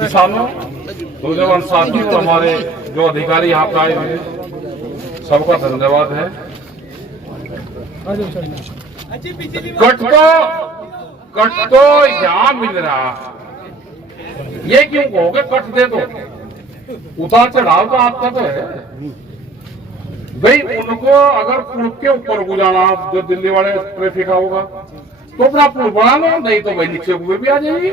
किसानों, नौजवान साथियों, हमारे जो अधिकारी यहाँ पे आए हुए हैं, सबका धन्यवाद है। कट तो यहाँ मिल रहा, ये क्यों कहोगे कट दे दो? उतार चढ़ाव तो आपका तो है भाई। उनको अगर पुल के ऊपर गुजारा, जो दिल्ली वाले ट्रैफिक होगा तो अपना पुल बना लो, नहीं तो भाई नीचे वे भी आ जाएगी।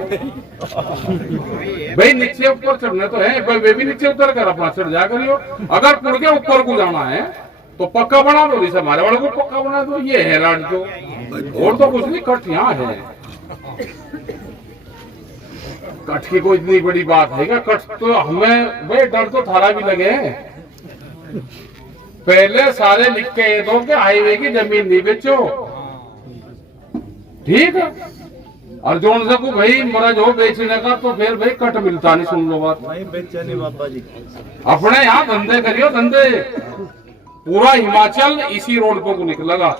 भाई नीचे ऊपर चढ़ने तो है, वे भी नीचे उतर कर अपना चढ़ जा करियो। अगर पुल के ऊपर गुजारना है तो पक्का बना दो, जैसे हमारे वाले को पक्का बना दो। ये है राज जो, और तो कुछ नहीं, कट यहाँ है। कट की कोई इतनी बड़ी बात है क्या? कट तो हमें भाई डर तो थारा भी लगे। पहले सारे लिख के ये दो कि हाईवे की जमीन नहीं बेचो, ठीक है? और जो उनसे को भाई मरज हो बेचने का तो फिर भाई कट मिलता नहीं। सुन लो बात, नहीं बेचा नहीं बाबा जी। अपने यहाँ धंधे करियो, धंधे। पूरा हिमाचल इसी रोड पे को निकलेगा।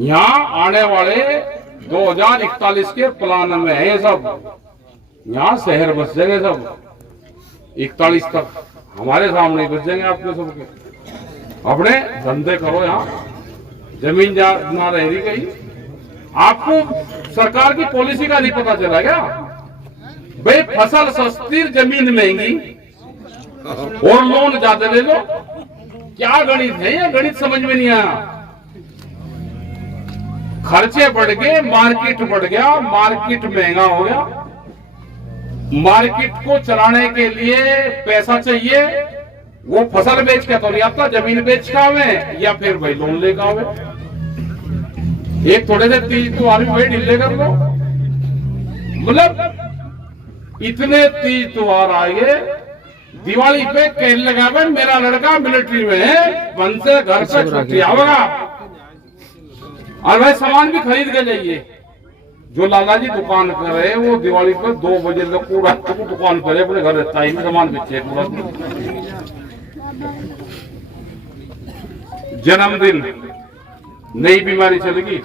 यहाँ आने वाले 2041 के प्लान में है सब। यहाँ शहर बस जाएंगे सब 41 तक, हमारे सामने बच जाएंगे आपके सबके। अपने धंधे करो, यहाँ जमीन ना रह रही कहीं। आपको सरकार की पॉलिसी का नहीं पता चला क्या? भाई फसल सस्ती, जमीन महंगी और लोन ज्यादा ले लो। क्या गणित है ये? गणित समझ में नहीं आया। खर्चे बढ़ गए, मार्केट बढ़ गया, मार्केट महंगा हो गया। मार्केट को चलाने के लिए पैसा चाहिए। वो फसल बेच के तो नहीं आता, जमीन बेच के आवे या फिर भाई लोन लेकर आवे। एक थोड़े से तीज त्योहार भी भाई ढीले कर लो। मतलब इतने तीज त्योहार आए, दिवाली पे कहने लगा भाई मेरा लड़का मिलिट्री में है, वन से घर से छुट्टी आवेगा और भाई सामान भी खरीद के जाइए। जो लाला जी दुकान कर रहे हैं वो दिवाली पर 2 बजे तक पूरा दुकान करे, अपने घर रहता ही सामान बेचे पूरा। जन्मदिन, नई बीमारी चलेगी।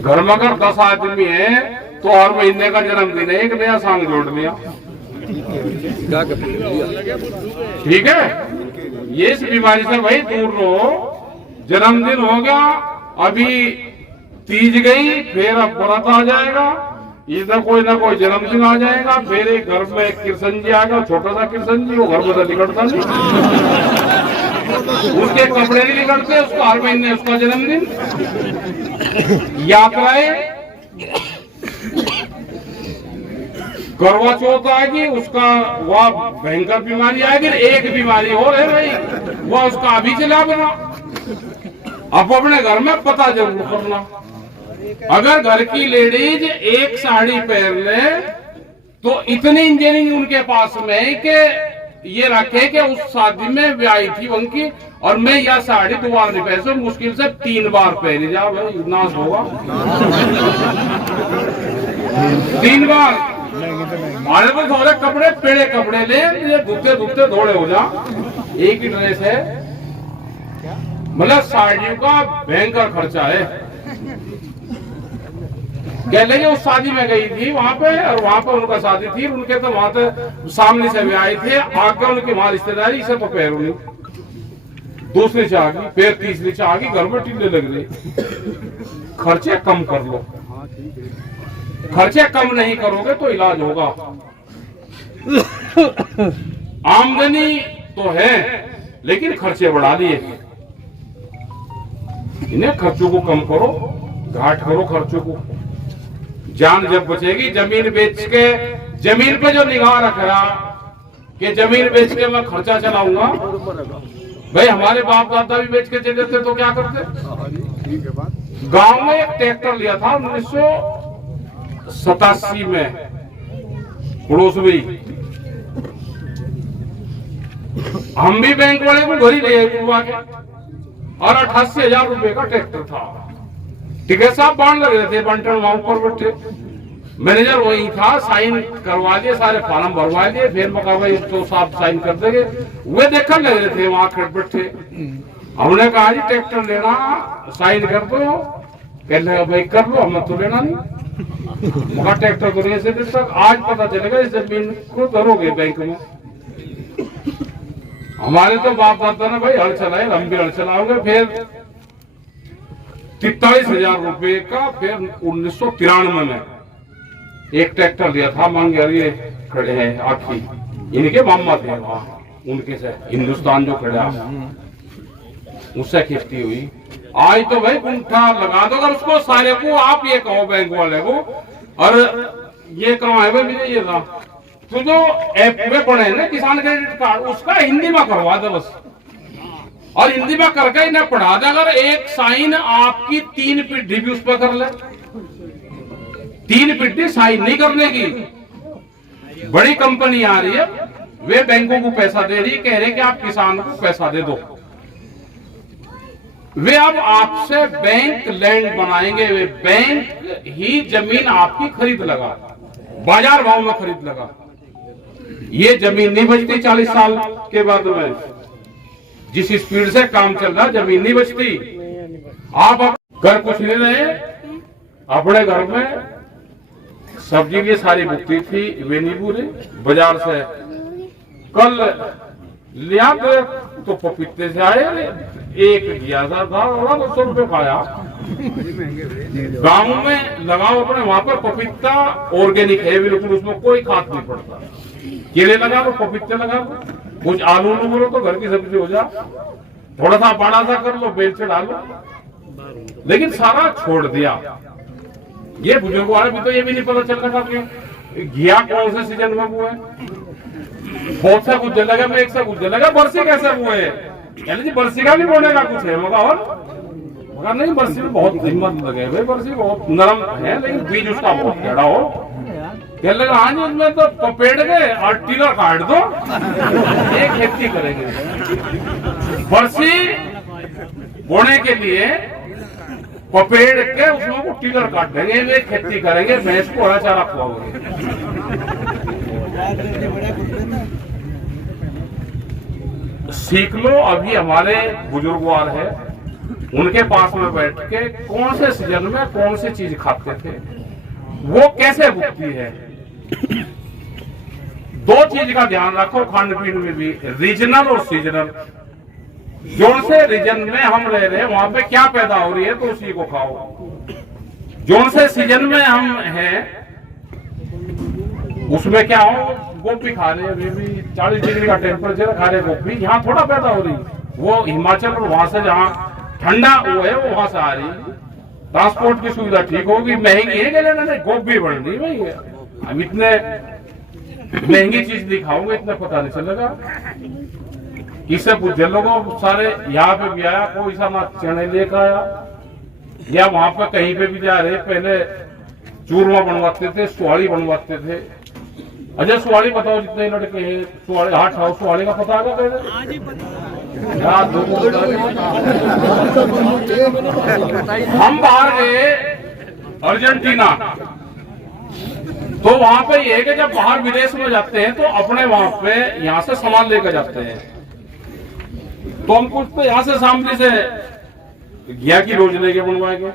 घर में अगर 10 आदमी है तो हर महीने का जन्मदिन है, एक नया सांग जोड़ लिया, ठीक है? ये इस बीमारी से भाई दूर रहो। जन्मदिन हो गया, अभी तीज गई, फिर अब व्रत आ जाएगा, इधर कोई ना कोई जन्मदिन आ जाएगा, फिर एक घर में कृष्ण जी आएगा, छोटा सा कृष्ण जी, वो घर में तो निकलता नहीं। उसके कपड़े नहीं निकलते, उसको हर महीने उसका जन्मदिन। यात्राएं, करवा चौथ आएगी, उसका वह भयंकर बीमारी आएगी। एक बीमारी और है भाई, वह उसका अभी चला बना। आप अपने घर में पता जरूर करना। अगर घर की लेडीज एक साड़ी पहन ले तो इतनी इंजीनियरिंग उनके पास में है कि ये रखे कि उस शादी में ब्याई थी उनकी, और मैं यह साड़ी दोबारा नहीं पहन सकूं, मुश्किल से 3 बार पहनी जा, भाई नाश होगा 3 बार। हमारे पास थोड़े कपड़े, पेड़े कपड़े ले, ये धुते धुते धोड़े हो जा। एक ही ड्रेस है, मतलब साड़ियों का भयंकर खर्चा है। कह लेंगे उस शादी में गई थी वहां पे, और वहां पे उनका शादी थी, उनके तो वहां पे सामने से भी आए थे, आगे उनकी वहां रिश्तेदारी से तो पैरों नहीं, दूसरी से आ गई, फिर तीसरी से आ गई, घर में टीले लग गई। खर्चे कम कर लो, खर्चे कम नहीं करोगे तो इलाज होगा। आमदनी तो है लेकिन खर्चे बढ़ा दिए। इन्हें खर्चों को कम करो, घाट करो खर्चों को। जान जब बचेगी, जमीन बेच के, जमीन पे जो निगाह रख रहा कि जमीन बेच के मैं खर्चा चलाऊंगा, भाई हमारे बाप दादा भी बेच के चले थे तो क्या करते? गांव में एक ट्रैक्टर लिया था 1987 में, पड़ोस में। हम भी बैंक वाले को घर ही ले आए और 88,000 रुपए का ट्रैक्टर था। टिकट साहब बांध लग रहे थे, बंटन वहां पर बैठे, मैनेजर वही था, साइन करवा दिए, सारे फॉर्म भरवा दिए, फिर मका भाई तो साहब साइन कर देंगे। वे देखने लग रहे थे वहां खड़े बैठे। हमने कहा जी ट्रैक्टर लेना, साइन कर दो। कहने लगा भाई कर लो, हमें तो लेना नहीं। मगर ट्रैक्टर तो नहीं दे तक आज पता चलेगा इस जमीन को धरोगे बैंक में। हमारे तो बाप दादा ने भाई हल चलाए, हम भी हल चलाओगे। फिर 43,000 रुपए का फिर 1993 में एक ट्रैक्टर लिया था। मंगेरिये खड़े हैं आखी, इनके मामा थे वहां, उनके से हिंदुस्तान जो खड़ा उससे खिस्ती हुई। आज तो भाई गुंठा लगा दो अगर उसको सारे को, आप ये कहो बैंक वाले को, और ये कहाँ है भाई ये ना तो जो ऐप में पढ़े ना किसान क्रेडिट कार्ड, उसका हिंदी में करवा दो बस, और हिंदी में करके ही ना पढ़ा दे। अगर एक साइन आपकी 3 पीढ़ी भी उस पर कर ले, 3 पीढ़ी साइन नहीं करने की। बड़ी कंपनी आ रही है, वे बैंकों को पैसा दे रही, कह रहे कि आप किसान को पैसा दे दो। वे अब आपसे बैंक लैंड बनाएंगे, वे बैंक ही जमीन आपकी खरीद लगा, बाजार भाव में खरीद लगा। ये जमीन नहीं बचती 40 साल के बाद में, जिस स्पीड से काम चल रहा जमीन नहीं बचती। आप घर कुछ नहीं रहे, अपने घर में सब्जी की सारी बुकती थी, वे नहीं पूरे बाजार से कल लिया तो पपीते से आए, एक गया था 200 रुपये खाया। गांव में लगाओ अपने, वहां पर पपीता ऑर्गेनिक है बिल्कुल, उसमें कोई खाद नहीं पड़ता। केले लगा लो, पपीते लगा लो, कुछ आलू लो बोलो तो घर की सब्जी हो जा, थोड़ा सा बड़ा सा कर लो, बेल से डालो, लेकिन सारा छोड़ दिया। ये बुजुर्ग वाले भी तो ये भी नहीं पता चल रहा कि घिया कौन से सीजन में हुआ है, बहुत सा कुछ लगा में एक सा कुछ लगा, बरसी कैसे हुए यानी जी बरसी का भी बोने का कुछ है मगर नहीं, बरसी में बहुत हिम्मत लगे भाई, बरसी बहुत नरम है लेकिन बीज उसका बहुत टेढ़ा हो। कह लगा हाँ जी उसमें तो पपेड़ गए और टीलर काट दो, एक खेती करेंगे। बरसी बोने के लिए पपेड़ के उसमें को टीलर काट देंगे, वे खेती करेंगे, भैंस को हरा चारा खुआओगे। सीख लो। अभी हमारे बुजुर्गवार है, उनके पास में बैठ के कौन से सीजन में कौन सी चीज खाते थे, वो कैसे उगती है। 2 चीज का ध्यान रखो खान पीन में भी, रीजनल और सीजनल। जोन से रीजन में हम रह रहे हैं वहां पे क्या पैदा हो रही है तो उसी को खाओ। जोन से सीजन में हम हैं उसमें क्या हो, गोभी खा रहे हैं, भी 40 डिग्री का टेम्परेचर खा रहे गोभी, यहाँ थोड़ा पैदा हो रही, वो हिमाचल और वहां से जहाँ ठंडा वो है वो वहां से आ रही। ट्रांसपोर्ट की सुविधा ठीक होगी, महंगी है लेना नहीं, गोभी बढ़ रही भाई। अब इतने महंगी चीज नहीं खाओगे इतना पता नहीं चलेगा। किससे पूछे लोगों सारे यहाँ पे भी आया, कोई सा ना चने लेकर आया, या वहां पे कहीं पे भी जा रहे, पहले चूरमा बनवाते थे, सुहाड़ी बनवाते थे। अच्छा सुहाड़ी बताओ जितने लड़के हैं, सुहाड़ी हाथ खाओ, सुहाड़ी का पता आगा हम बाहर गए अर्जेंटीना, तो वहां पे ये है कि जब बाहर विदेश में जाते हैं तो अपने वहां पे यहाँ से सामान लेकर जाते हैं, तो हम कुछ तो यहाँ से सामने से घिया की रोज लेके बनवाएंगे,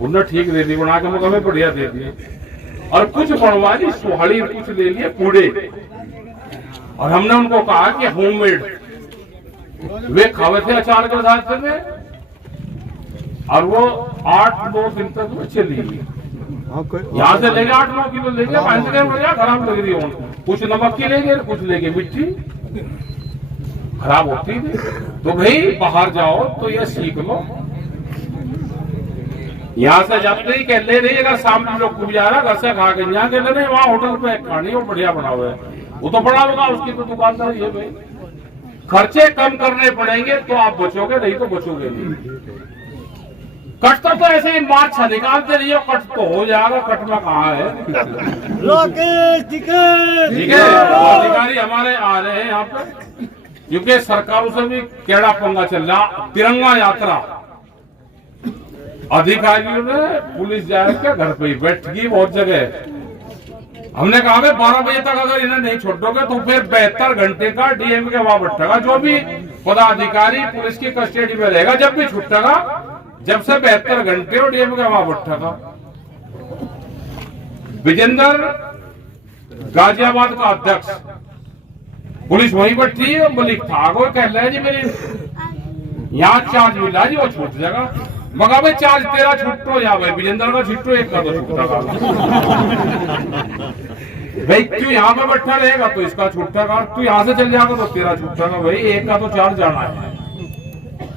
उन्हें ठीक दे दी बना के, मगर हमें बढ़िया दे दिए। और कुछ बनवा ली सुहाड़ी, कुछ ले लिए पूड़े, और हमने उनको कहा कि होममेड, वे खावे थे अचार के साथ में, और वो 8-9 दिन तक वो चली। यहाँ से लेंगे 8-9 किलो लेंगे, खराब लग रही है, कुछ नमक की लेंगे, कुछ लेंगे मिट्टी, खराब होती थी। तो भाई बाहर जाओ तो ये सीख लो। यहाँ से जाते ही कह ले रही अगर सामने लोग कुछ जा रहा घर से खा के यहाँ कह ले वहाँ होटल पे खानी वो बढ़िया बना हुआ है, वो तो बड़ा होगा, उसकी तो दुकानदारी है भाई। खर्चे कम करने पड़ेंगे तो आप बचोगे, नहीं तो बचोगे नहीं। कट तो ऐसे ही मार्च निकालते रहिए, कट तो हो जाएगा, कट में कहाँ है। ठीक है, अधिकारी हमारे आ रहे हैं यहाँ पे, क्योंकि सरकारों से भी केड़ा पंगा चल रहा। तिरंगा यात्रा अधिकारियों ने पुलिस जाकर घर पे ही बैठ गई बहुत जगह। हमने कहा 12 बजे तक अगर इन्हें नहीं छोड़ोगे तो फिर 72 घंटे का डीएम के वहां बैठेगा, जो भी पदाधिकारी पुलिस की कस्टडी में रहेगा, जब भी छुटेगा, जब से 72 घंटे और डीएम के वहां बैठेगा। विजेंद्र गाजियाबाद का अध्यक्ष, पुलिस वहीं बैठी है, मलिक ठाकुर कह रहे जी मेरी यहाँ चार्ज मिला जी, वो छूट जाएगा। मगर भाई चार्ज तेरा छुट्टो या भाई विजेंद्र का छुट्टो एक का तो छूटेगा भाई, क्यों यहाँ पे बैठा रहेगा तो इसका छूटेगा, तू यहाँ से चल जाएगा तो तेरा छूटेगा भाई, एक का तो चार्ज जाना है।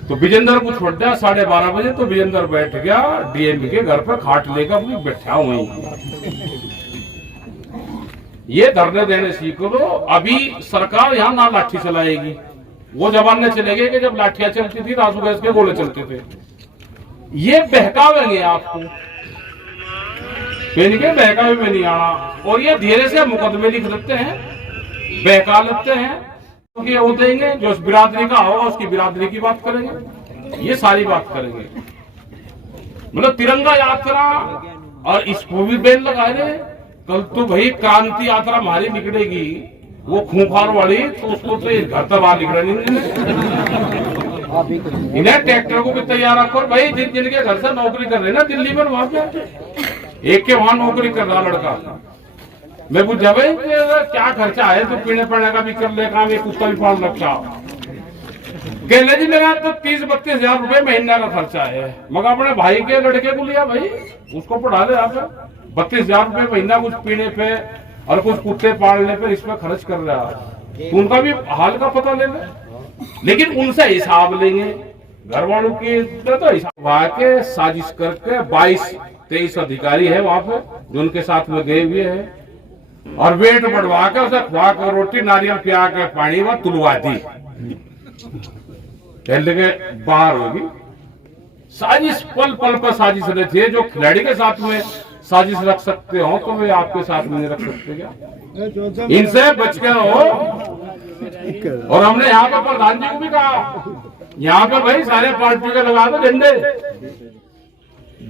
तो विजेंद्र को छोड़ दिया 12:30 बजे, तो विजेंद्र बैठ गया डीएम के घर पर खाट लेकर अपनी बैठा वहीं। ये धरने देने सीखो। अभी सरकार यहाँ ना लाठी चलाएगी, वो जमाने चले गए कि जब लाठियां चलती थी, आंसू गैस के गोले चलते थे। ये बहकावेंगे आपको, बहकावे में नहीं आना। और ये धीरे से मुकदमे लिख लेते हैं, बहका लेते हैं, क्योंकि वो देंगे जो बिरादरी का होगा उसकी बिरादरी की बात करेंगे, ये सारी बात करेंगे। मतलब तिरंगा यात्रा और इसको भी बैन लगा रहे। कल तो भाई क्रांति यात्रा हमारी निकलेगी, वो खूंखार वाली, तो उसको तो घर तक बाहर निकला नहीं। इन्हें ट्रैक्टर को भी तैयार रखो भाई, जिनके घर से नौकरी कर रहे ना दिल्ली में, वहां पे एक के वहां नौकरी कर रहा लड़का। मैं पूछा भाई क्या खर्चा है, तो पीने पड़ने का भी कर ले काम, एक कुत्ता भी पाल रखा। कहले जी मेरा तो 30-32 हजार रुपए महीना का खर्चा है। मगर अपने भाई के लड़के को लिया भाई, उसको पढ़ा ले आप, 32 हजार रुपए महीना कुछ पीने पे और कुछ कुत्ते पालने पे इसमें खर्च कर रहा है। तो उनका भी हाल का पता ले ले, लेकिन उनसे हिसाब लेंगे। घर वालों के तो हिसाब वहां के साजिश करके 22-23 अधिकारी है वहां पे जो उनके साथ में गए हुए हैं, और वेट बढ़वा के उसे खुआ कर रोटी नारियल पिया के पानी में तुलवा दी, के बाहर होगी। साजिश पल पल पर साजिश रहती है। जो खिलाड़ी के साथ में साजिश रख सकते हो तो वे आपके साथ में नहीं रख सकते क्या? इनसे बच के रहो। और हमने यहाँ पे प्रधान जी को भी कहा, यहाँ पे भाई सारे पार्टी के लगा दो झंडे,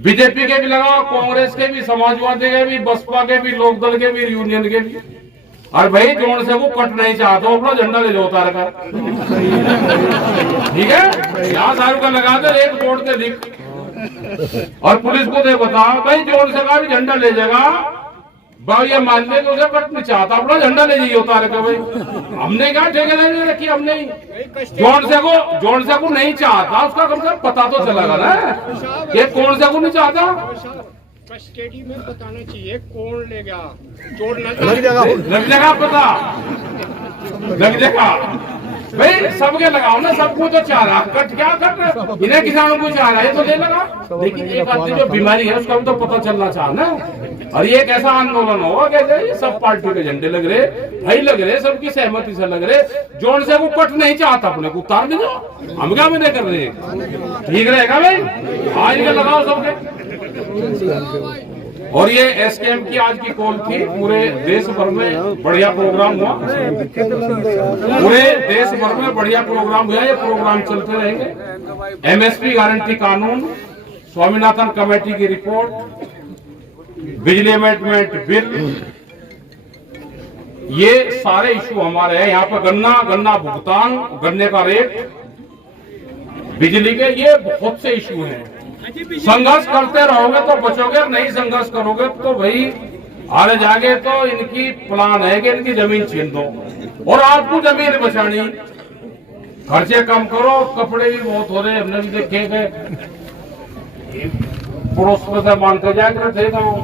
बीजेपी के भी लगाओ, कांग्रेस के भी, समाजवादी के भी, बसपा के भी, लोकदल के भी, यूनियन के भी। और भाई जोड़ से वो कट नहीं चाहता अपना झंडा ले लो उतार कर, ठीक है? यहाँ सारू का लगा दे, एक जोड़ के लिख, और पुलिस को दे बता भाई जोड़ से का भी झंडा ले जाएगा भाई, ये मान ले उसे कट नहीं चाहता अपना झंडा ले जाइए उतार कर। भाई हमने क्या ठेके लेने रखी, हमने जोड़ से को नहीं चाहता, उसका कम से कम पता तो चलेगा ना ये कौन से को नहीं चाहता। कस्टडी में बताना चाहिए कौन ले गया, जोड़ लग जाएगा पता, लग जाएगा भाई। सबके लगाओ ना, सबको तो चाह रहा, कट क्या कट इन्हें किसानों को चाह रहा है तो ले लगा, लेकिन एक आदमी जो बीमारी है उसका भी तो पता चलना चाह ना। और ये एक ऐसा आंदोलन होगा कैसे ये सब पार्टी के झंडे लग रहे भाई, लग रहे सबकी सहमति से लग रहे, जोड़ से वो कट नहीं चाहता, अपने को उतार दे, हम क्या में नहीं कर रहे, ठीक रहेगा भाई। आज के लगाओ सबके। और ये एसकेएम की आज की कॉल थी, पूरे देश भर में बढ़िया प्रोग्राम हुआ, पूरे देश भर में बढ़िया प्रोग्राम हुआ, ये प्रोग्राम चलते रहेंगे। एमएसपी गारंटी कानून, स्वामीनाथन कमेटी की रिपोर्ट, बिजली अमेंडमेंट बिल, ये सारे इशू हमारे हैं। यहाँ पर गन्ना भुगतान, गन्ने का रेट, बिजली के, ये बहुत से इशू हैं। संघर्ष करते रहोगे तो बचोगे, नहीं संघर्ष करोगे तो भाई आगे जाके तो इनकी प्लान है कि इनकी जमीन छीन दो, और आपको जमीन बचानी, खर्चे कम करो। कपड़े भी बहुत हो रहे, हमने भी देखे गए पड़ोस में से मानते जाए थे गाँव